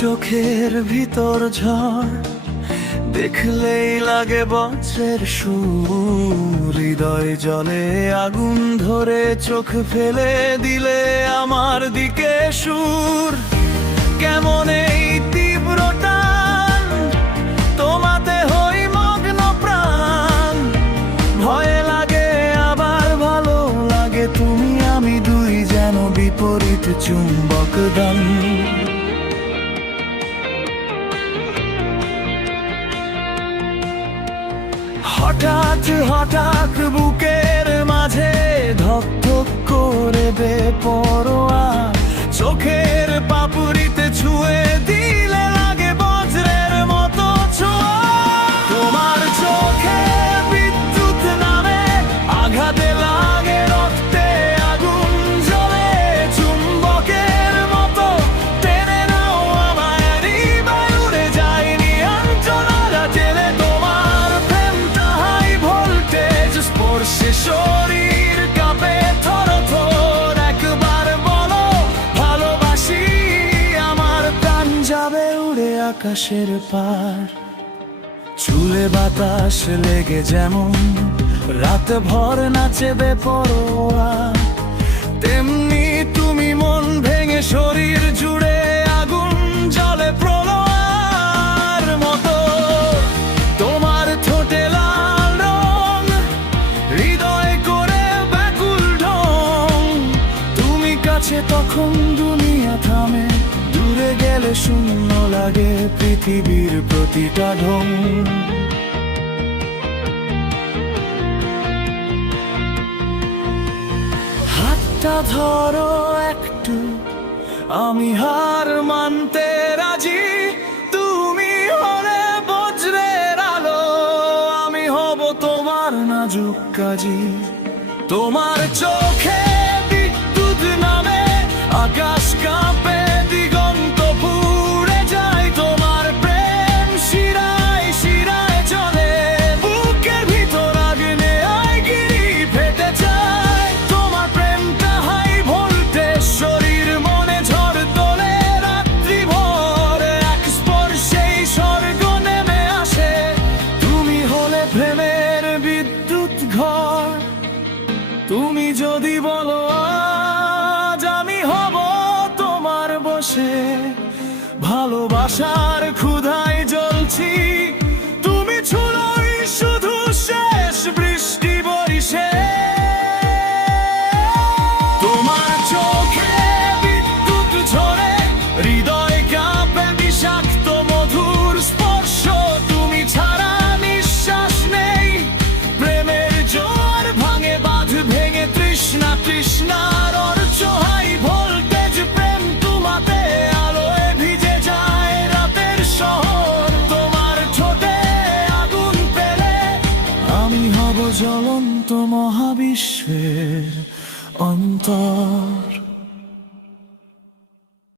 চোখের ভিতর ঝড়, দেখলেই লাগে বজ্রের সুর। হৃদয় জলে আগুন ধরে, চোখ ফেলে দিলে আমার দিকে সুর। কেমন এই তীব্র টান, তোমাতে হই মগ্ন প্রাণ। ভয় লাগে আবার ভালো লাগে, তুমি আমি দুই যেন বিপরীত চুম্বক দান। হঠাৎ হঠাৎ বুকের মাঝে ধক ধক করে বেপরোয়া, চোখের পাপুরিতে ছুঁয়ে দিলে লাগে বজ্রের মতো ছোঁয়া। তোমার চোখে বিদ্যুৎ নামে, আঘাতে লাগে রক্তে আগুন জ্বলে। চুম্বকের মতো টেনে নাও আমায়, হৃদয় উড়ে যায় নিয়ন্ত্রণা টেনে। তোমার প্রেমটা হাই ভোল্টেজ, স্পর্শে শরীর কাঁপে থর থর। একবার বলো ভালোবাসি, আমার প্রাণ যাবে উড়ে আকাশের পার। চুলে বাতাস লেগে যেমন রাত ভর নাচে বেপরোয়া, তেমনি তুমি মন ভেঙে শরীর জুড়ে আগুন জ্বলে প্রলয়ের মতো। তোমার ঠোঁটে লাল রং, হৃদয় করে ব্যাকুল ঢং। তুমি কাছে তখন দুনিয়া থামে, দূরে গেলে শূন্য লাগে পৃথিবীর প্রতিটা ঢং। হাতটা ধরো একটু, আমি হার মানতে রাজি। তুমি হলে বজ্রের আলো, আমি হব তোমার নাজুক কাজী। তোমার চোখে বিদ্যুৎ নামে, আকাশ কাঁপে দিগন্ত পুড়ে যায়। তোমার প্রেম শিরায় শিরায় চলে, বুকের ভিতর আগুনে আইগিরি ফেটে যায়। তোমার প্রেমটা হাই ভোল্টেজ, শরীর মনে ঝড় তোলে রাত্রি ভোর। এক স্পর্শেই স্বর্গ নেমে আসে, তুমি হলে প্রেমের বিদ্যুৎ ঘর। তুমি যদি বলো আজ, আমি হব তোমার বসে। ভালোবাসার ক্ষুধায় জ্বলছি, তুমি ছুলোই শুধু শেষ বৃষ্টি বরিশে। তোমার চোখে বিদ্যুৎ ঝরে, হৃদয় কাঁপে বিষাক্ত মধুর স্পর্শ। তুমি ছাড়া নিঃশ্বাস নেই, প্রেমের জোয়ার ভাঙে বাঁধ ভেঙে তৃষ্ণা। তৃষ্ণার অর্চ হাই ভোল্টেজ, প্রেম তোমাতে আলোয় ভিজে যায় রাতের শহর। তোমার ঠোঁটে আগুন পেলে, আমি হব জ্বলন্ত মহাবিশ্বের অন্তর।